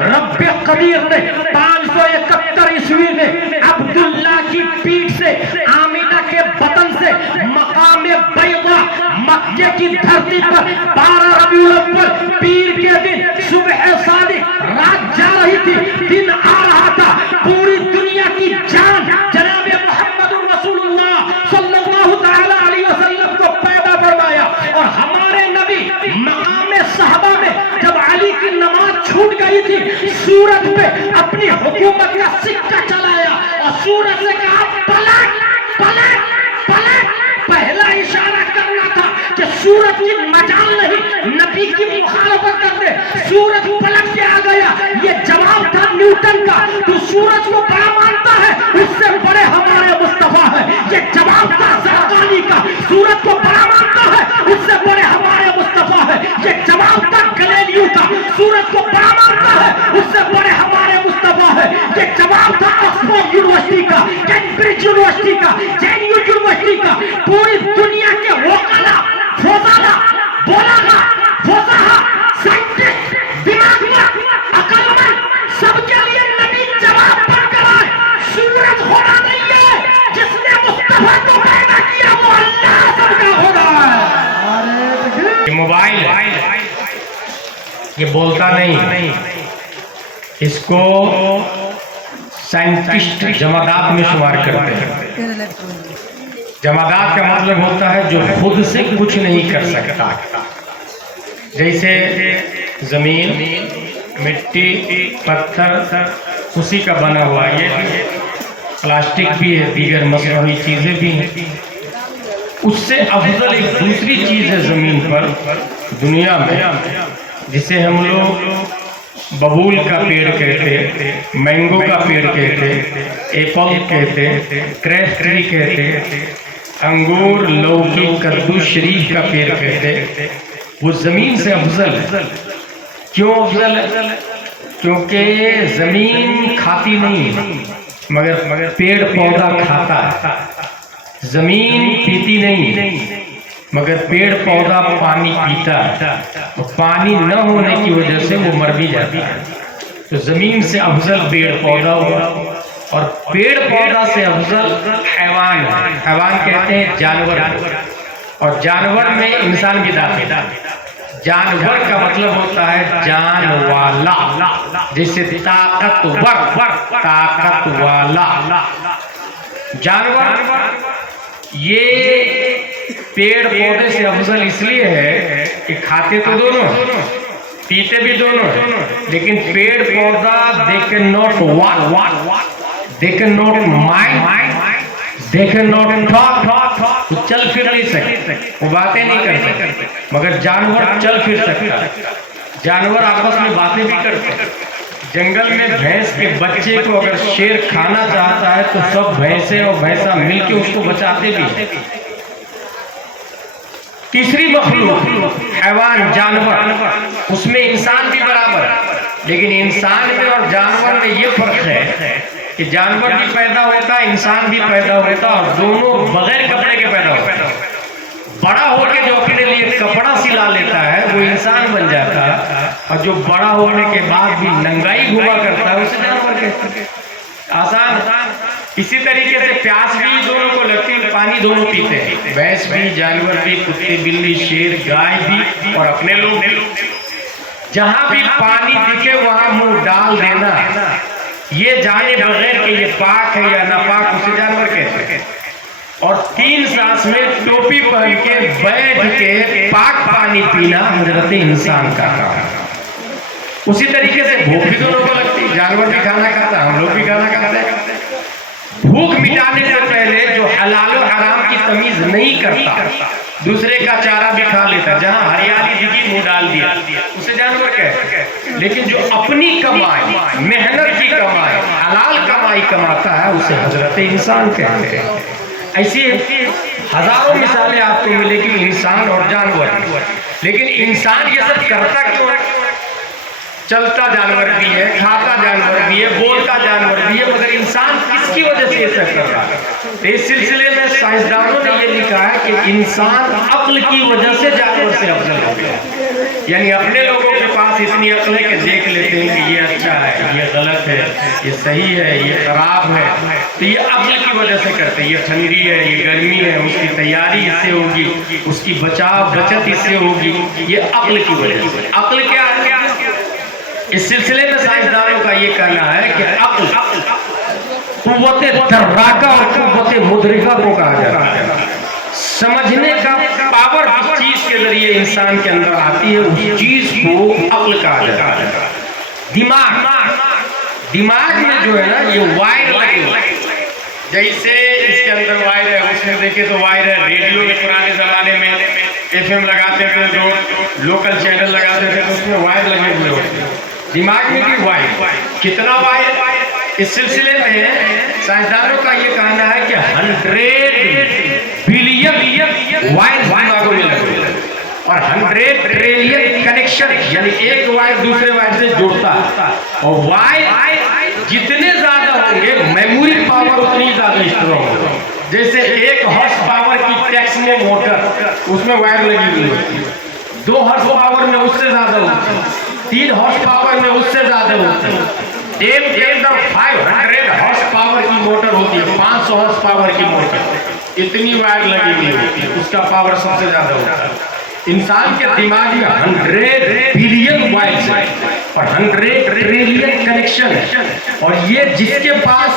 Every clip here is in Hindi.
रब्बे कदीर ने 571 ईस्वी में अब्दुल्ला की पीठ से, आमिना के बतन से मकाम बैदा मक्के की धरती पर 12 रबीउल अव्वल पीर के दिन सुबह सादिक रात जा रही थी, दिन आ रहा था। पूरी दुनिया की जान जनाबे मुहम्मदुर रसूलुल्लाह सल्लल्लाहु तआला अलैहि वसल्लम को पैदा फरमाया। और हमारे नबी मकाम सहबा में जब अली की नमाज छूट गई थी, सूरज पे अपनी हुकूमत का सिक्का चलाया और सूरज से कहा पलट पलट पलट। पहला इशारा करना था कि सूरज की मजाल नहीं, नबी की मुखालफत करते। सूरज पलट के आ गया। ये जवाब था न्यूटन का, तो सूरज को बड़ा मानता है, उससे बड़े हमारे मुस्तफा है। ये जवाब था ज़रक़ानी का, सूरज को बड़ा मानता है, उससे बड़े हमारे मुस्तफा है। ये जवाब था गैलीलियो का, सूरज को बड़ा मानता है, उससे बड़े हमारे मुस्तफा है। ये जवाब था ऑक्सफोर्ड यूनिवर्सिटी का, कैम्ब्रिज यूनिवर्सिटी का, जेएनयू यूनिवर्सिटी का। पूरी दुनिया के वकाला, फौजाना, बोलागा, फौजाहा, साइंटिस्ट, दिमागवान, अकलमंद, सबके लिए नबी जवाब बनकर आए। सूरज खुदा नहीं है, जिसने मुस्तफा को पैदा किया वो अल्लाह सबका खुदा है। ये मोबाइल ये बोलता नहीं, इसको साइंटिस्ट जमादात में शुमार करते हैं। जमादात का मतलब होता है जो खुद से कुछ नहीं कर सकता। जैसे जमीन, मिट्टी, पत्थर उसी का बना हुआ, ये प्लास्टिक भी है, दीगर मसनूई चीजें भी हैं। उससे अफजल एक दूसरी चीज है जमीन पर, दुनिया में, जिसे हम लोग बबूल का पेड़ कहते, मैंगो का पेड़ कहते, एप्पल कहते, क्रेप ट्री कहते, अंगूर, लौकी, कद्दू, शरीफ का पेड़ कहते। वो जमीन से अफजल है। क्यों अफजल है? क्योंकि जमीन खाती नहीं, मगर पेड़ पौधा खाता है। जमीन पीती नहीं, मगर पेड़ पौधा पानी पीता है। तो पानी न होने की वजह से वो मर भी जाता है। तो जमीन से अफजल पेड़ पौधा हुआ, और पेड़ पौधा से अफजल हैवान है। हैवान कहते हैं जानवर, और जानवर में इंसान भी दाखिल है। जानवर का मतलब होता है जान वाला, जैसे ताकतवर, ताकत वाला जानवर। ये पेड़ पौधे से अफजल इसलिए है कि खाते तो दोनों, पीते भी दोनों, लेकिन पेड़ पौधा they can not walk, they can not mind, they can not talk. वो चल फिर नहीं सकते, वो बातें नहीं कर सकते, मगर जानवर चल फिर सकता है। जानवर आपस में बातें भी करते हैं। जंगल में भैंस के बच्चे को अगर शेर खाना चाहता है तो सब भैंसे और भैंसा मिलकर उसको बचाते भी हैं। तीसरी मखलूक हैवान, जानवर, उसमें इंसान भी बराबर है, लेकिन इंसान में और जानवर में ये फर्क है कि जानवर भी पैदा होता है, इंसान भी पैदा होता है, और दोनों बगैर कपड़े के पैदा होता है। बड़ा होकर जो अपने लिए कपड़ा सिला लेता है वो इंसान बन जाता है, और जो बड़ा होने के बाद भी नंगाई घुमा करता है उसे जानवर कहते हैं। आसान। इसी तरीके से प्यास भी दोनों को लगती है, पानी दोनों पीते हैं, भैंस भी, जानवर भी, कुत्ते, बिल्ली, शेर, गाय भी, और अपने लोग भी। जहां भी पानी दिखे वहां मुंह डाल देना, ये जाने बगैर कि ये पाक है या नापाक, उसे जानवर कहते हैं। और 3 सांस में टोपी पहन के बैठ के पाक पानी पीना हजरत इंसान का काम है। उसी तरीके से भूख भी दोनों को लगती है, जानवर भी खाना खाता है, हम लोग भी खाना खाते हैं। भूख मिटाने से पहले जो हलाल और हराम की तमीज नहीं करता, दूसरे का चारा भी खा लेता, जहां हरियाली दिखी मुंह डाल दिया, उसे जानवर कहते हैं। लेकिन जो अपनी कमाई, मेहनत की कमाई, हलाल कमाई कमाता है, उसे हजरत इंसान कहते हैं। ऐसी हजारों मिसालें आपको मिलेगी इंसान और जानवर। लेकिन इंसान ये सब करता क्यों है? चलता जानवर भी है, खाता जानवर भी है, बोलता जानवर भी है, मगर इंसान किसकी वजह से ये सब कर रहा है? तो इस सिलसिले में साइंसदानों ने ये लिखा है कि इंसान अक्ल की वजह से जानवर से अफजल हो गया। यानी अपने लोगों के पास इतनी अक्ल है कि देख लेते हैं कि ये अच्छा है, ये गलत है, ये सही है, ये खराब है, तो ये अक्ल की वजह से करते हैं। ये ठंडी है, ये गर्मी है, उसकी तैयारी इससे होगी, उसकी बचत इससे होगी, ये अक्ल की वजह से। अक्ल क्या है? इस सिलसिले में साइंसदानों का ये कहना है कि अक्ल कुव्वते दर्राका और कुव्वते मुद्रिका को कहा जाता है। समझने का पावर जिस चीज के जरिए इंसान के अंदर आती है उस चीज को अक्ल कहा जाता है। दिमाग में जो है ना ये वायर लगे, जैसे इसके अंदर वायर है, उसमें देखे तो वायर है। रेडियो में पुराने जमाने में FM लगाते थे, जो लोकल चैनल लगाते थे तो उसमें वायर लगे हुए होते हैं। दिमाग में भी वायर, कितना वायर? इस सिलसिले में साइंसदानों का ये कहना है कि 100 बिलियन वायर दिमागों में लगे और 100 ट्रिलियन कनेक्शन, यानी एक वायर दूसरे वायर से जुड़ता है। और वायर जितने ज्यादा होंगे मेमोरी पावर उतनी ज्यादा स्ट्रॉन्ग होगा। जैसे 1 हॉर्स पावर की टेक्समो मोटर, उसमें वायर लगी हुई होती है। 2 हॉर्स पावर में उससे ज्यादा होती है, 3 हॉर्स पावर में उससे ज्यादा होती है। 500 हॉर्स पावर की मोटर होती है, 500 हॉर्स पावर की मोटर, इतनी वायर लगी हुई होती है, उसका पावर सबसे ज्यादा होता है। इंसान के दिमाग में 100 बिलियन वायर्स है और 100 ट्रिलियन कनेक्शन है। और ये जिसके पास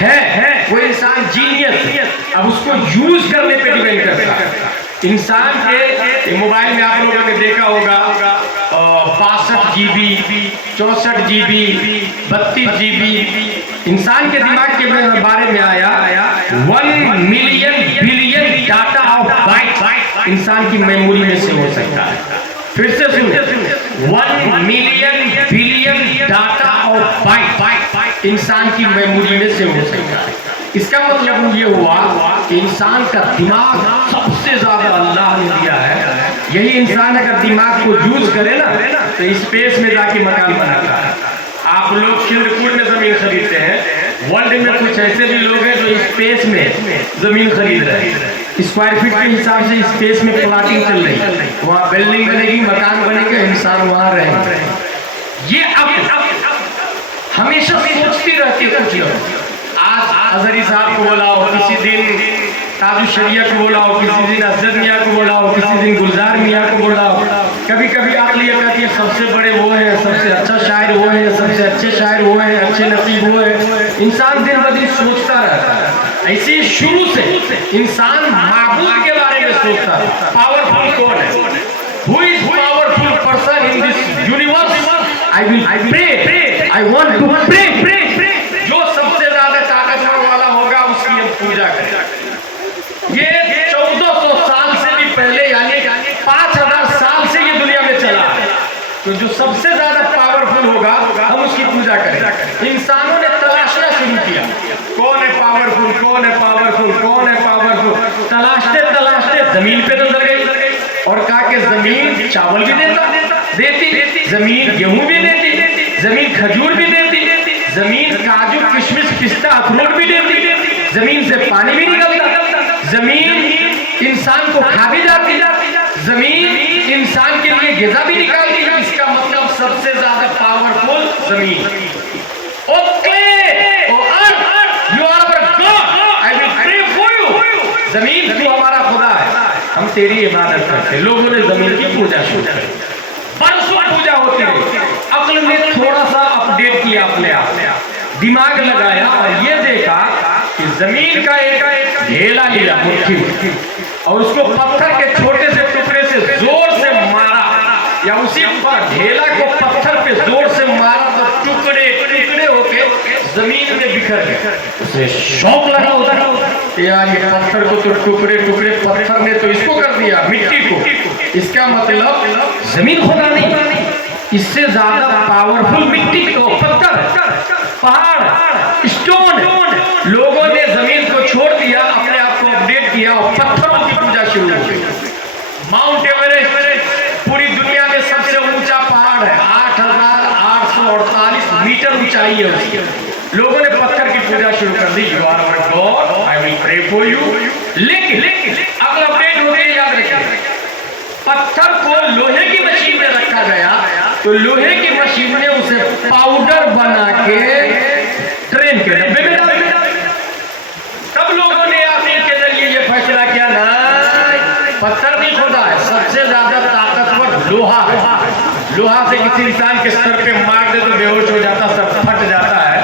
है वो इंसान जीनियस। अब उसको यूज करने पे डिपेंड करता है। इंसान के मोबाइल में आप लोगों ने देखा होगा 62 GB, 64 GB, 32 GB। इंसान के दिमाग के बारे में आया 1 million billion data of bite इंसान की मेमोरी में से हो सकता है। फिर से सुनो, 1 million billion data of bite इंसान की मेमोरी में से हो सकता है। इसका मतलब ये हुआ कि इंसान का दिमाग सबसे ज्यादा अल्लाह ने दिया है। यही इंसान अगर दिमाग को यूज करे ना तो स्पेस में जाके मकान बनाता है। आप लोग चित्रकूट में जमीन खरीदते हैं, वर्ल्ड में कुछ ऐसे भी लोग हैं जो स्पेस में जमीन खरीद रहे हैं। स्क्वायर फीट के हिसाब से स्पेस में प्लॉटिंग चल रही है, वहाँ बिल्डिंग बनेगी, मकान बनेगा, इंसान वहाँ रहेंगे। ये अब हमेशा सोचती रहती है कुछ लोग। आज अजहरी साहब को बोला हो, किसी दिन ताजु शरिया को बोला हो, किसी दिन असद मियाँ को बोला हो, किसी दिन गुलजार मियाँ को बोला हो। कभी कभी अक्ल ये कहती है सबसे बड़े वो है, सबसे अच्छा शायर वो है, सबसे अच्छे शायर वो है, अच्छे नसीब वो है। इंसान दिन ब दिन सोचता रहता है। ऐसे शुरू से इंसान माबूद के बारे में सोचता है। पावरफुल कौन है? Who is powerful person in this universe? I will pray. I want to pray. जो सबसे ज्यादा ताकतवर वाला होगा उसकी हम पूजा करें। ये 1400 साल से भी पहले, यानी 5000 साल से ये दुनिया में चला है। तो जो सबसे ज्यादा पावरफुल होगा हम उसकी पूजा करें। इंसानों ने तलाशना शुरू किया, कौन है पावरफुल, कौन है पावरफुल, कौन है पावरफुल। तलाशते तलाशते जमीन पे नजर गई और कहा कि जमीन चावल भी देती, जमीन गेहूं भी देती, जमीन खजूर भी देती, जमीन काजू किशमिश पिस्ता अखरोट भी देती, जमीन से पानी भी निकलता, जमीन इंसान को खा भी जाती, जमीन इंसान के लिए ग़िज़ा भी निकालती। इसका मतलब सबसे ज्यादा पावरफुल जमीन। Okay, you are our God, I will pray for you. जमीन तू हमारा खुदा है, हम तेरी इबादत करते। लोगों ने जमीन की पूजा शुरू कर, बरसों पूजा होती है। अक्ल ने थोड़ा सा अपडेट किया अपने आप, दिमाग लगाया और ये देखा कि जमीन का एक ढेला लिया मुट्ठी और उसको पत्थर के छोटे से टुकड़े से जोर से मारा, या उसी ढेला को पत्थर पे जोर से मारा तो टुकड़े टुकड़े होके जमीन में बिखर गए। उसे शौक लगा उधर, यार ये पत्थर को तो टुकड़े टुकड़े पत्थर ने तो इसको कर दिया, मिट्टी को। इसका मतलब जमीन खुदा नहीं, इससे ज्यादा पावरफुल मिट्टी को, पत्थर, पहाड़, स्टोन। लोगों ने जमीन को छोड़ दिया, अपने आप को अपडेट किया और पत्थरों की पूजा शुरू हो गई। माउंट एवरेस्ट पूरी दुनिया में सबसे ऊंचा पहाड़ है, 8848 मीटर ऊंचाई है उसकी। लोगों ने पत्थर की पूजा शुरू कर दी। You are our God, I will pray for you. लेकिन अब अपडेट हो गई, याद रखिए, पत्थर को लोहे की मशीन में रखा गया तो लोहे की मशीन ने उसे पाउडर बना के ट्रेन के डब्बे में डाल दिया। तब लोगों ने आखिर के जरिए ये फैसला किया ना, पत्थर नहीं खोदा है, सबसे ज्यादा ताकतवर लोहा है। लोहा से किसी इंसान के सर पे मार दे तो बेहोश हो जाता, सर फट जाता है।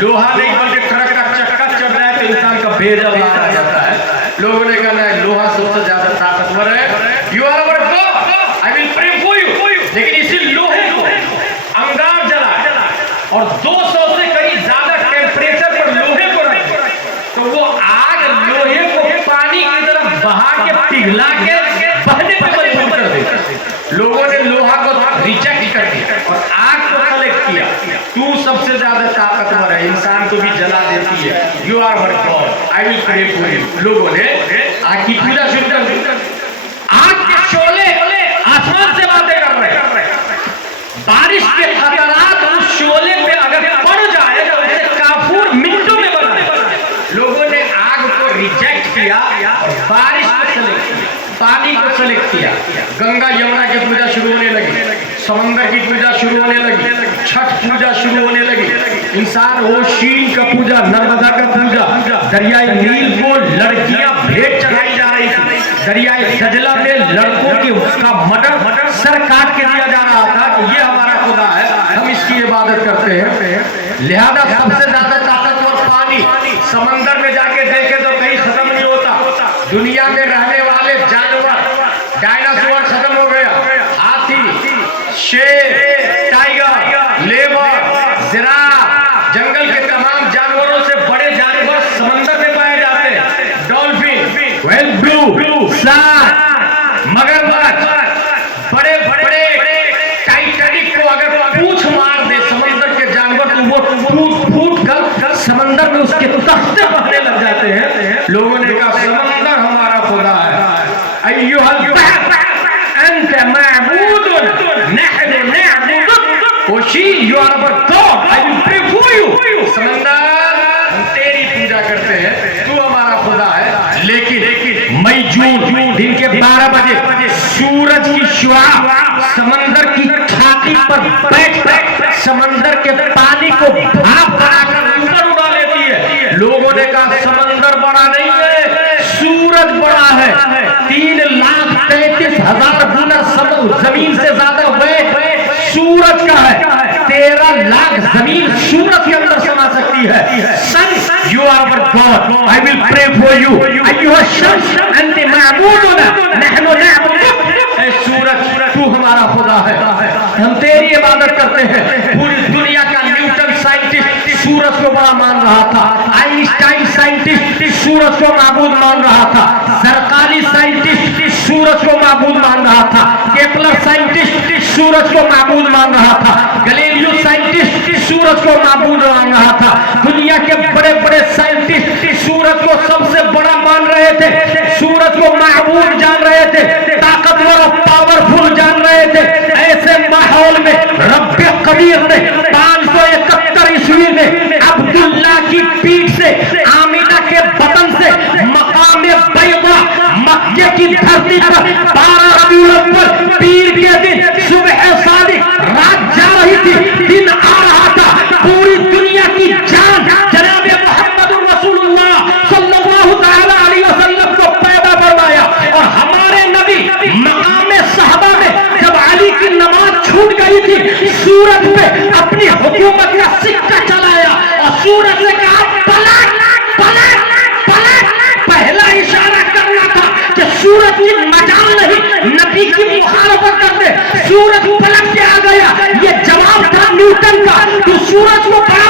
लोहा नहीं बल्कि ट्रक का चक्का चल रहा है तो इंसान का भेजा बाहर आ जाता है। लोगों ने कहा ना, लोहा सबसे ज्यादा ताकतवर है। You are our God, I will pray for you. लेकिन इसी लोहे को अंगार जला और 200 से कहीं ज्यादा टेम्परेचर पर लोहे को रख, तो वो आग लोहे को पानी की तरफ बहा के पिघला के बहने पर मजबूर कर देती। लोगों ने लोहा को रिजेक्ट कर दिया और आग को सेलेक्ट किया। तू सबसे ज्यादा ताकतवर है, इंसान को भी जला देती है। You are our God, I will pray for you. लोगों ने आग की पूजा शुरू कर दी। आग के शोले आसमान से बातें कर रहे हैं। बारिश के खतरात उस शोले पे अगर पड़ जाए तो उसे काफूर मिनटों में बना दे। लोगों ने आग को रिजेक्ट किया और बारिश को सेलेक्ट किया, पानी को सेलेक्ट किया। गंगा यमुना की पूजा शुरू होने लगी, समंदर की पूजा शुरू होने लगी, छठ पूजा शुरू होने लगी। इंसान ओशीन का पूजा, नर्मदा का पूजा, दरियाई नील को लड़कियां भेंट चढ़ाई जा रही थी। दरियाई दजला में लड़कों का मर्डर सर काट के दिया जा रहा था कि ये हमारा खुदा है, हम इसकी इबादत करते हैं। लिहाजा सबसे ज्यादा ताकतवर पानी, समंदर में जाके देखे तो कहीं खत्म नहीं होता। दुनिया में रहने वाले जानवर, डायनासोर खत्म हो गया, हाथी, शेर, टाइगर, लेबर, जिराफ, जंगल के तमाम जानवरों से बड़े जानवर समंदर में पाए जाते हैं। डॉल्फिन, व्हेल ब्लू, शार्क, मगरमच्छ, बड़े बड़े टाइटैनिक को अगर पूंछ मार दे समंदर के जानवर तो वो फूट कर समंदर में उसके तख्ते बहने लग जाते हैं। लोगों ने कहा समंदर हमारा खुदा है। अय्युहल बहर अंत मअबूदुन नहनु नअबुदुक ओशी, you are our God, I will pray for you. समंदर, हम तेरी पूजा करते हैं, तू हमारा खुदा है। लेकिन मई जून दिन के 12 बजे सूरज की शुआ समंदर की छाती पर बैठ समंदर के पानी को भाप बनाकर ऊपर उड़ा लेती है। लोगों ने कहा समंदर बड़ा नहीं है, सूरज बड़ा है। 3,33,000 गुना जमीन से ज्यादा वेट सूरज का है। 13 लाख जमीन सूरज के अंदर समा सकती है। Sun, you are our God, I will pray for you. अय्युहा शम्स अंत मअबूदुना नहनु नअबुदुक। सूरज, तू हमारा खुदा है, हम तेरी इबादत करते हैं। पूरी दुनिया का न्यूटन साइंटिस्ट सूरज को बड़ा मान रहा था, आइंस्टाइन साइंटिस्ट सूरज को माबूद मान रहा था, सरकारी साइंटिस्ट सूरज को माबूद मान रहा था, केपलर साइंटिस्ट सूरज को माबूद मान रहा था, गैलीलियो साइंटिस्ट सूरज को माबूद मान रहा था। दुनिया के बड़े बड़े साइंटिस्ट सूरज को सबसे बड़ा मान रहे थे, सूरज को माबूद जान रहे थे, ताकतवर और पावरफुल जान रहे थे। ऐसे माहौल में रब्बे कबीर ने 571 ईस्वी में अब्दुल्ला की पीठ से, आमिना के बतन से मकामे बैदा मक्के की धरती पर 12 रबीउल अव्वल पीर के दिन सुबह सादिक रात जा रही थी, दिन आ रहा था। पूरी दुनिया की जान जनाबे मोहम्मद रसूलुल्लाह सल्लल्लाहु तआला अलैहि वसल्लम को पैदा फरमाया। और हमारे नबी मकामे सहबा में जब अली की नमाज छूट गई थी, सूरज पे अपनी हुकूमत का सिक्का चलाया और सूरज ने कहा पलट पलट पलट। पहला इशारा करना था कि सूरज की मजाल नहीं, नबी की मुखालफत कर दे। सूरज पलट के आ गया। ये जवाब था न्यूटन का, तो सूरज को बड़ा